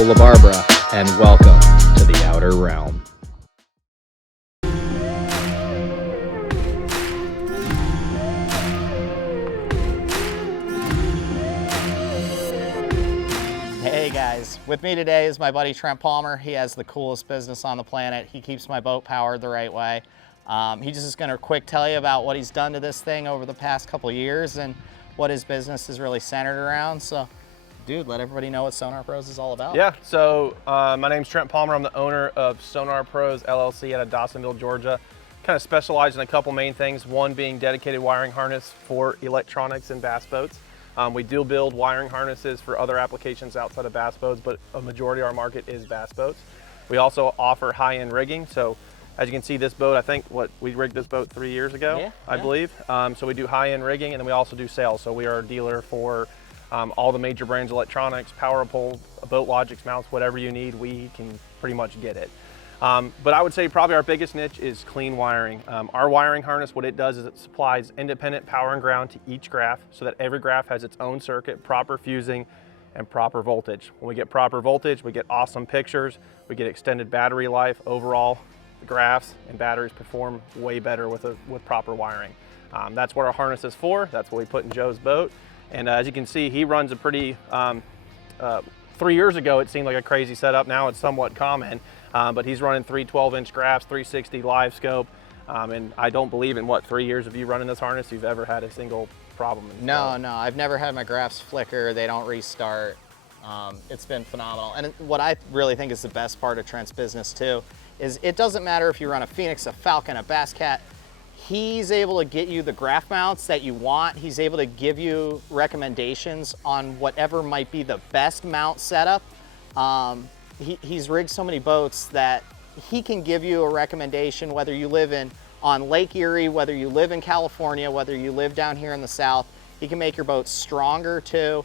La Barbara, and welcome to the Outer Realm. Hey guys, with me today is my buddy Trent Palmer. He has the coolest business on the planet. He keeps my boat powered the right way. He's just gonna quick tell you about what he's done to this thing over the past couple years and what his business is really centered around. So, dude, let everybody know what Sonar Pros is all about. Yeah, so my name's Trent Palmer. I'm the owner of Sonar Pros LLC out of Dawsonville, Georgia. Kind of specialize in a couple main things, one being dedicated wiring harness for electronics and bass boats. We do build wiring harnesses for other applications outside of bass boats, but a majority of our market is bass boats. We also offer high-end rigging. So as you can see, this boat, I think we rigged this boat 3 years ago, I believe. So we do high-end rigging, and then we also do sales. So we are a dealer for all the major brands, electronics, power pole, boat logics, mounts, whatever you need, we can pretty much get it. But I would say probably our biggest niche is clean wiring. Our wiring harness, what it does is it supplies independent power and ground to each graph so that every graph has its own circuit, proper fusing, and proper voltage. When we get proper voltage, we get awesome pictures, we get extended battery life. Overall, the graphs and batteries perform way better with proper wiring. That's what our harness is for. That's what we put in Joe's boat. And as you can see, he runs a pretty, 3 years ago, it seemed like a crazy setup. Now it's somewhat common. But he's running 3 12-inch graphs, 360 live scope, and I don't believe in 3 years of you running this harness, you've ever had a single problem. No, I've never had my graphs flicker, they don't restart. It's been phenomenal. And what I really think is the best part of Trent's business too, is it doesn't matter if you run a Phoenix, a Falcon, a Bass Cat, he's able to get you the graph mounts that you want. He's able to give you recommendations on whatever might be the best mount setup. He's rigged so many boats that he can give you a recommendation, whether you live on Lake Erie, whether you live in California, whether you live down here in the South. He can make your boat stronger too,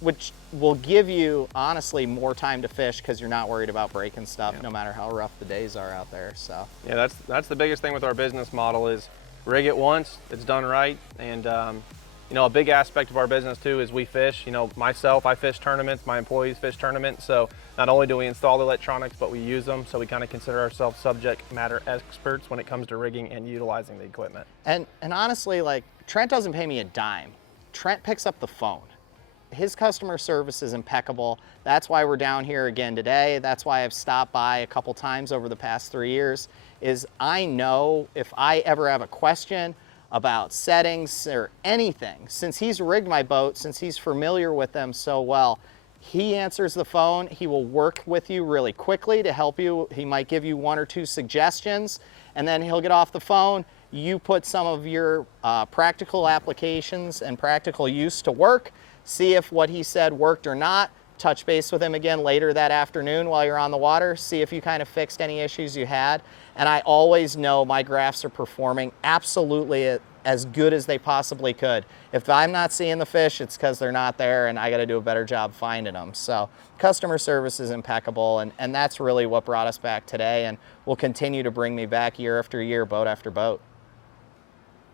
which will give you, honestly, more time to fish because you're not worried about breaking stuff, no matter how rough the days are out there. So yeah, that's the biggest thing with our business model is rig it once, it's done right, and you know, a big aspect of our business too is we fish. You know, myself, I fish tournaments, my employees fish tournaments. So not only do we install the electronics, but we use them. So we kind of consider ourselves subject matter experts when it comes to rigging and utilizing the equipment. And honestly, like, Trent doesn't pay me a dime. Trent picks up the phone. His customer service is impeccable. That's why we're down here again today. That's why I've stopped by a couple times over the past 3 years, is I know if I ever have a question about settings or anything, since he's rigged my boat, since he's familiar with them so well, he answers the phone. He will work with you really quickly to help you. He might give you 1 or 2 suggestions, and then he'll get off the phone. You put some of your practical applications and practical use to work, see if what he said worked or not, touch base with him again later that afternoon while you're on the water, see if you kind of fixed any issues you had. And I always know my graphs are performing absolutely as good as they possibly could. If I'm not seeing the fish, it's because they're not there and I got to do a better job finding them. So customer service is impeccable, and that's really what brought us back today and will continue to bring me back year after year, boat after boat.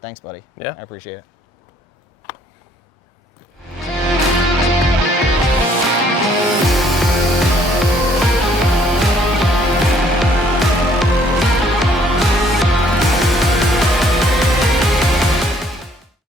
Thanks, buddy. Yeah. I appreciate it.